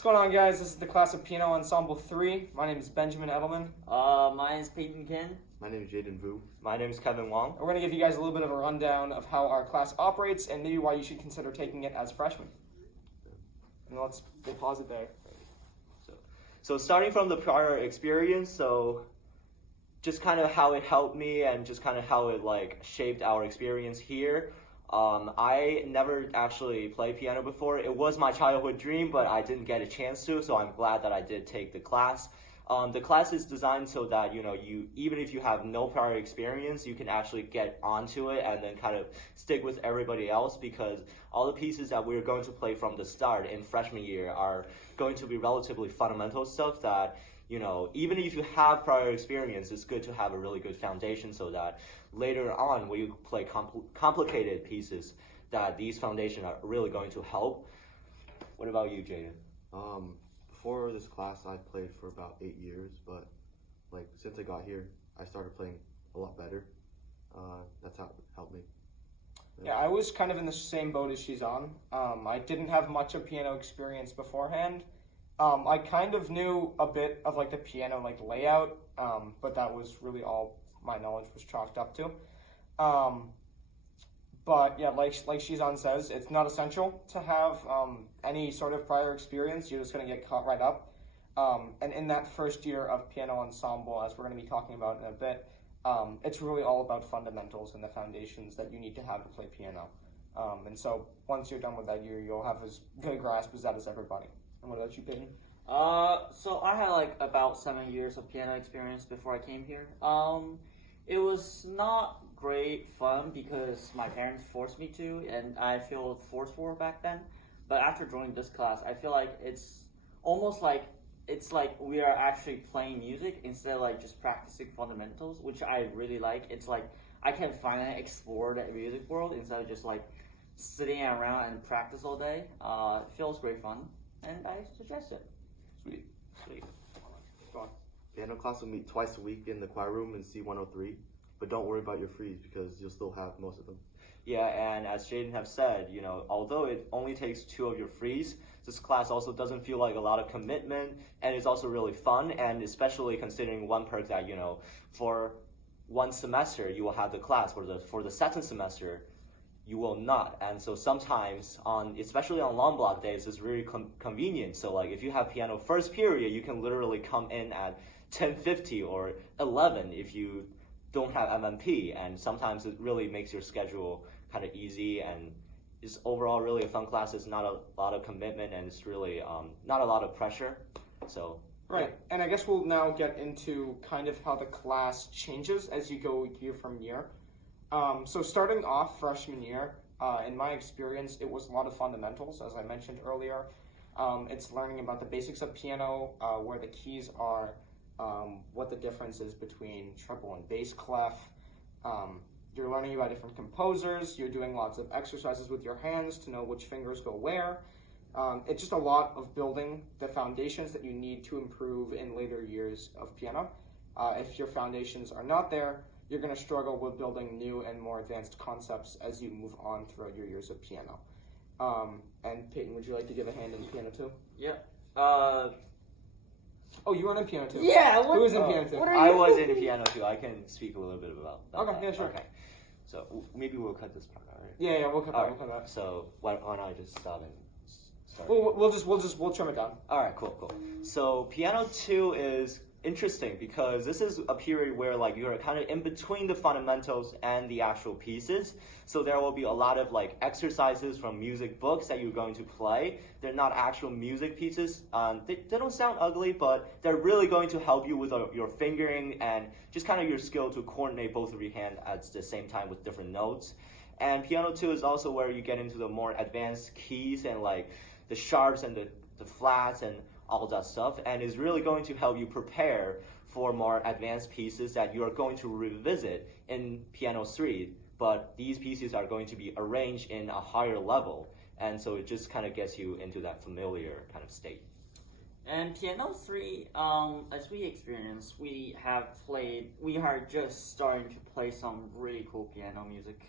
What's going on, guys? This is the class of Piano Ensemble 3. My name is Benjamin Edelman. My name is Peyton Kin. My name is Jaden Vu. My name is Kevin Wong. And we're going to give you guys a little bit of a rundown of how our class operates and maybe why you should consider taking it as freshmen. And let's pause it there. So starting from the prior experience, so just kind of how it helped me and just kind of how it like shaped our experience here. I never actually played piano before. It was my childhood dream, but I didn't get a chance to, so I'm glad that I did take the class. The class is designed so that, you even if you have no prior experience, you can actually get onto it and then kind of stick with everybody else, because all the pieces that we're going to play from the start in freshman year are going to be relatively fundamental stuff that, even if you have prior experience, it's good to have a really good foundation so that later on when you play complicated pieces, that these foundations are really going to help. What about you, Jaden? Before this class, I played for about 8 years, but since I got here, I started playing a lot better. That's how it helped me. Yeah, I was kind of in the same boat as she's on. I didn't have much of piano experience beforehand. I kind of knew a bit of the piano layout, but that was really all my knowledge was chalked up to. But yeah, like Shizan says, it's not essential to have any sort of prior experience. You're just going to get caught right up. And in that first year of piano ensemble, as we're going to be talking about in a bit, it's really all about fundamentals and the foundations that you need to have to play piano. And so once you're done with that year, you'll have as good a grasp as that as everybody. And what about you, Peyton? So I had about 7 years of piano experience before I came here. It was not great fun because my parents forced me to, and I feel forceful back then. But after joining this class, I feel like it's almost like we are actually playing music instead of just practicing fundamentals, which I really like. It's I can finally explore the music world instead of just sitting around and practice all day. It feels great fun, and I suggest it. Sweet. Go on. Piano class will meet twice a week in the choir room in C103, but don't worry about your frees because you'll still have most of them. Yeah, and as Jaden have said, although it only takes 2 of your frees, this class also doesn't feel like a lot of commitment, and it's also really fun, and especially considering one perk that, for one semester you will have the class, for the second semester you will not. And so sometimes, especially on long block days, it's really convenient. So if you have piano first period, you can literally come in at 10:50 or 11 if you don't have MMP, and sometimes it really makes your schedule kind of easy, and it's overall really a fun class. It's not a lot of commitment, and it's really not a lot of pressure. So Right, and I guess we'll now get into kind of how the class changes as you go year from year. So starting off freshman year, in my experience, it was a lot of fundamentals, as I mentioned earlier. It's learning about the basics of piano, where the keys are, what the difference is between treble and bass clef. You're learning about different composers. You're doing lots of exercises with your hands to know which fingers go where. It's just a lot of building the foundations that you need to improve in later years of piano. If your foundations are not there, you're going to struggle with building new and more advanced concepts as you move on throughout your years of piano. And Peyton, would you like to give a hand in piano too? Yeah. Oh, you were in piano too? Yeah. Who was in piano too? I was in piano too. I can speak a little bit about that. Okay, yeah, sure. Okay, so maybe we'll cut this part out, right? Yeah, we'll cut that. Alright, We'll cut that. So why don't I just stop and start? We'll trim it down. All right, cool. So piano 2 is interesting because this is a period where you're kind of in between the fundamentals and the actual pieces. So there will be a lot of exercises from music books that you're going to play. They're not actual music pieces. They don't sound ugly, but they're really going to help you with your fingering and just kind of your skill to coordinate both of your hand at the same time with different notes. And piano 2 is also where you get into the more advanced keys and the sharps and the flats and all that stuff, and is really going to help you prepare for more advanced pieces that you are going to revisit in piano 3, but these pieces are going to be arranged in a higher level, and so it just kind of gets you into that familiar kind of state. And piano 3, as we experienced, we are just starting to play some really cool piano music,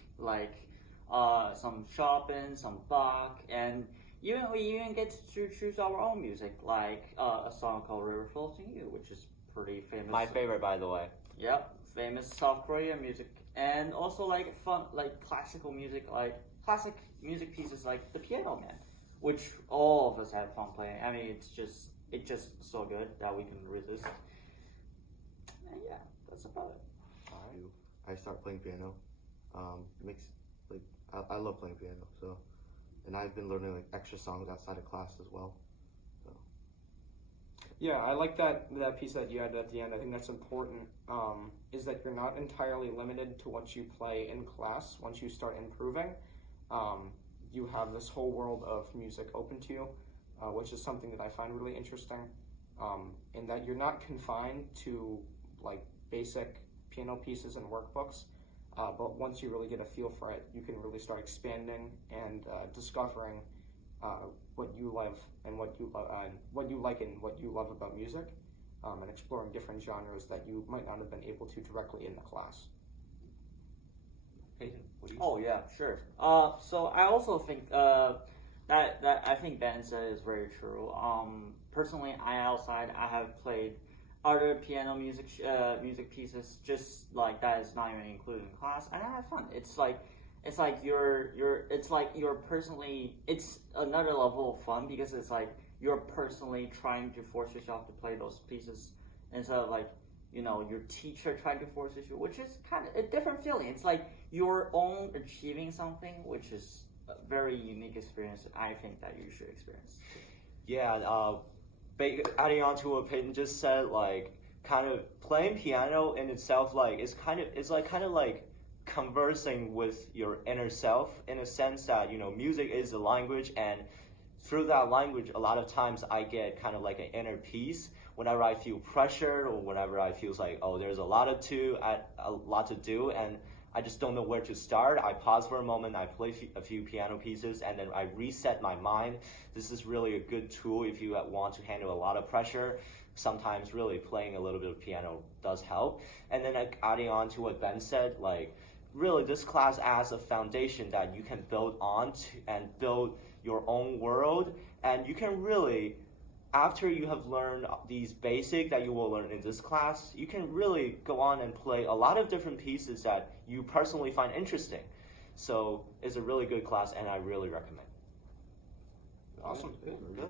some Chopin, some Bach, and we even get to choose our own music, like a song called "River Flows to You," which is pretty famous. My favorite, by the way. Yep, famous South Korean music, and also like fun, like classical music, like classic music pieces like The Piano Man, which all of us had fun playing. I mean, it's just so good that we can resist. And yeah, that's about it. I start playing piano. It makes like I love playing piano. So, and I've been learning like extra songs outside of class as well. So. Yeah, I like that piece that you added at the end. I think that's important. Is that you're not entirely limited to what you play in class. Once you start improving, you have this whole world of music open to you, which is something that I find really interesting. In that you're not confined to like basic piano pieces and workbooks, but once you really get a feel for it, you can really start expanding and discovering what you love and what you like and what you love about music, and exploring different genres that you might not have been able to directly in the class. Peyton, what do you Oh yeah, sure. So I also think that I think Ben said is very true. Personally, I have played other piano music pieces just like that is not even included in class, and I have fun. It's like you're personally, it's another level of fun because it's like you're personally trying to force yourself to play those pieces instead of like, you know, your teacher trying to force you, which is kind of a different feeling. It's like your own achieving something, which is a very unique experience. I think that you should experience. Yeah, adding on to what Peyton just said, like kind of playing piano in itself, like it's kind of like conversing with your inner self in a sense that, you know, music is a language, and through that language, a lot of times I get kind of like an inner peace whenever I feel pressure or whenever I feel like, oh, there's a lot to do, and I just don't know where to start. I pause for a moment, I play a few piano pieces, and then I reset my mind. This is really a good tool if you want to handle a lot of pressure. Sometimes really playing a little bit of piano does help. And then adding on to what Ben said, like really this class adds a foundation that you can build on and build your own world. And you can really, after you have learned these basics that you will learn in this class, you can really go on and play a lot of different pieces that you personally find interesting. So it's a really good class, and I really recommend. Awesome. Yeah,